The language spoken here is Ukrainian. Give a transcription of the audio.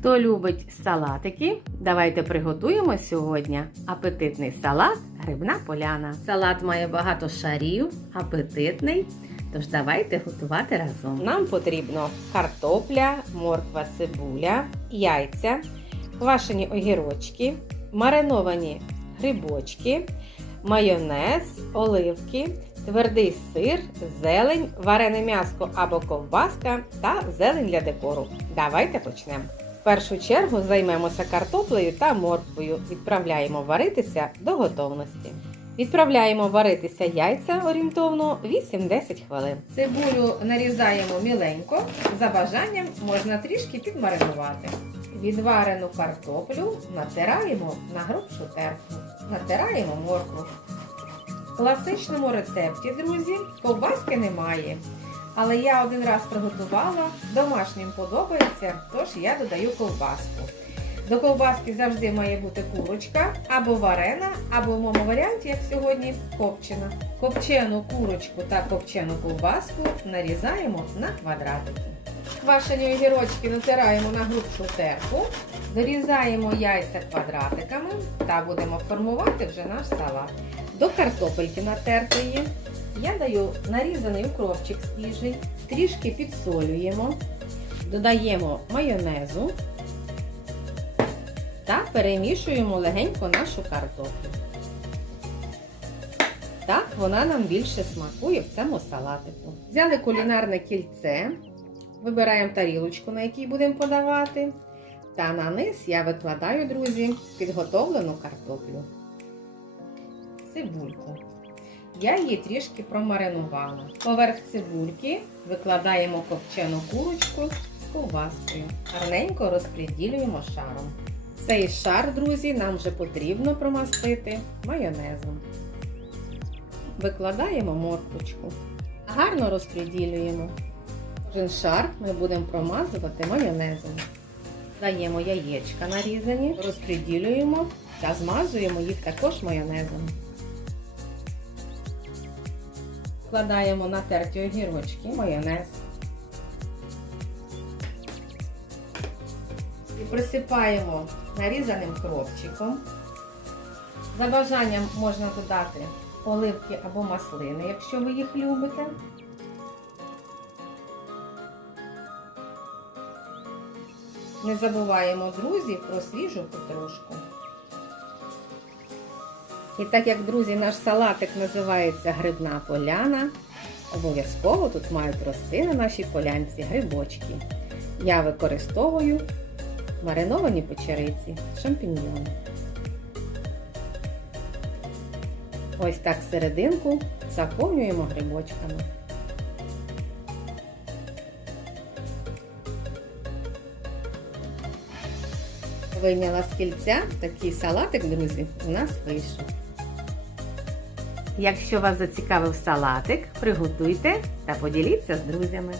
Хто любить салатики, давайте приготуємо сьогодні апетитний салат грибна поляна. Салат має багато шарів, апетитний. Тож давайте готувати разом. Нам потрібно картопля, морква, цибуля, яйця, квашені огірочки, мариновані грибочки, майонез, оливки, твердий сир, зелень, варене м'ясо або ковбаска та зелень для декору. Давайте почнемо. В першу чергу займемося картоплею та морквою. Відправляємо варитися до готовності. Відправляємо варитися яйця орієнтовно 8-10 хвилин. Цибулю нарізаємо міленько. За бажанням можна трішки підмаринувати. Відварену картоплю натираємо на грубшу терку. Натираємо моркву. В класичному рецепті, друзі, ковбаски немає. Але я один раз приготувала, домашнім подобається, тож я додаю ковбаску. До ковбаски завжди має бути курочка або варена, або в моєму варіанті, як сьогодні, копчена. Копчену курочку та копчену ковбаску нарізаємо на квадратики. Квашені огірочки натираємо на грубшу терку, дорізаємо яйця квадратиками та будемо формувати вже наш салат. До картопельки натертої я даю нарізаний укропчик свіжий, трішки підсолюємо, додаємо майонезу та перемішуємо легенько нашу картоплю. Так вона нам більше смакує в цьому салатику. Взяли кулінарне кільце, вибираємо тарілочку, на якій будемо подавати. Та на низ я викладаю, друзі, підготовлену картоплю. Цибульку. Я її трішки промаринувала. Поверх цибульки викладаємо копчену курочку з ковбаскою. Гарненько розподілюємо шаром. Цей шар, друзі, нам вже потрібно промастити майонезом. Викладаємо морквочку. Гарно розподілюємо. Кожен шар ми будемо промазувати майонезом. Даємо яєчка нарізані, розподілюємо та змазуємо їх також майонезом. Вкладаємо натерті огірочки, майонез. І присипаємо нарізаним кропчиком. За бажанням можна додати оливки або маслини, якщо ви їх любите. Не забуваємо, друзі, про свіжу петрушку. І так як, друзі, наш салатик називається грибна поляна, обов'язково тут мають рости на нашій полянці грибочки. Я використовую мариновані печериці, шампіньйони. Ось так серединку заповнюємо грибочками. Вийняла з кільця такий салатик, друзі, у нас вийшов. Якщо вас зацікавив салатик, приготуйте та поділіться з друзями.